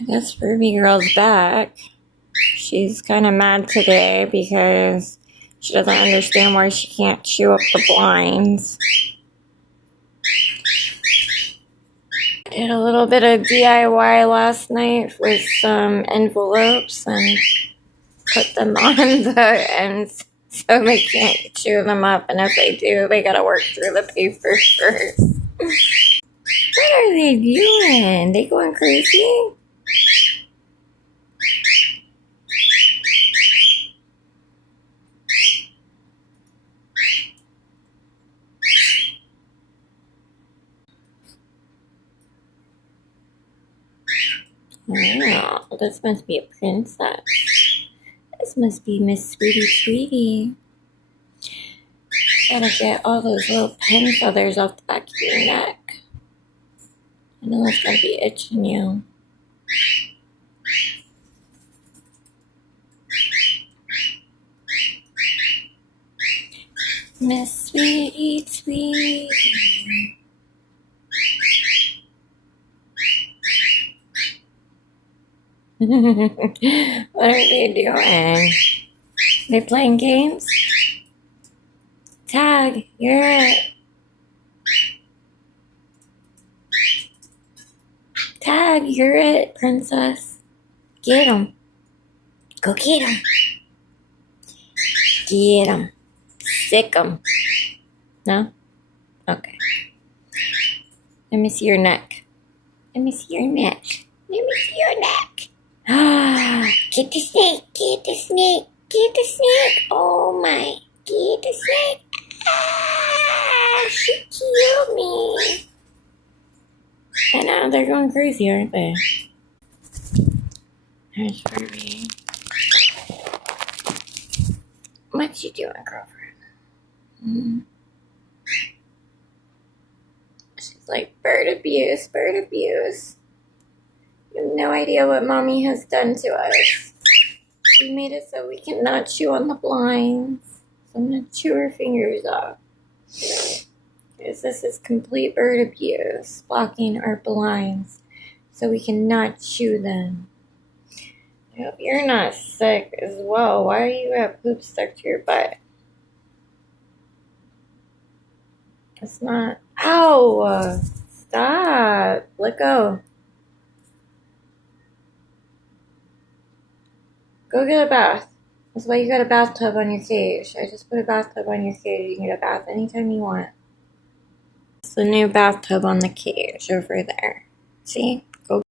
I guess Ruby Girl's back. She's kind of mad today because she doesn't understand why she can't chew up the blinds. I did a little bit of DIY last night with some envelopes and put them on the ends so they can't chew them up. And if they do, they gotta work through the paper first. What are they doing? They going crazy? Oh, this must be a princess. This must be Miss Sweetie Sweetie. Gotta get all those little pen feathers off the back of your neck. I know it's gonna be itching you. Miss Sweetie Sweetie. What are they doing? They playing games? Tag, you're it. Tag, you're it, princess. Get him. Go get him. Get him. Sick him. No? Okay. Let me see your neck. Let me see your neck. Let me see your neck. Get the snake. Get the snake. Get the snake. Oh my. Get the snake. Ah, she killed me. And now they're going crazy, aren't they? There's Ruby. What you doing, girlfriend? She's like, bird abuse, bird abuse. You have no idea what mommy has done to us. We made it so we cannot chew on the blinds. So I'm going to chew her fingers off. Because this is complete bird abuse, blocking our blinds so we cannot chew them. I hope you're not sick as well. Why do you have poop stuck to your butt? It's not. Ow! Stop. Let go. Go get a bath. That's why you got a bathtub on your cage. I just put a bathtub on your cage. You can get a bath anytime you want. It's the new bathtub on the cage over there. See?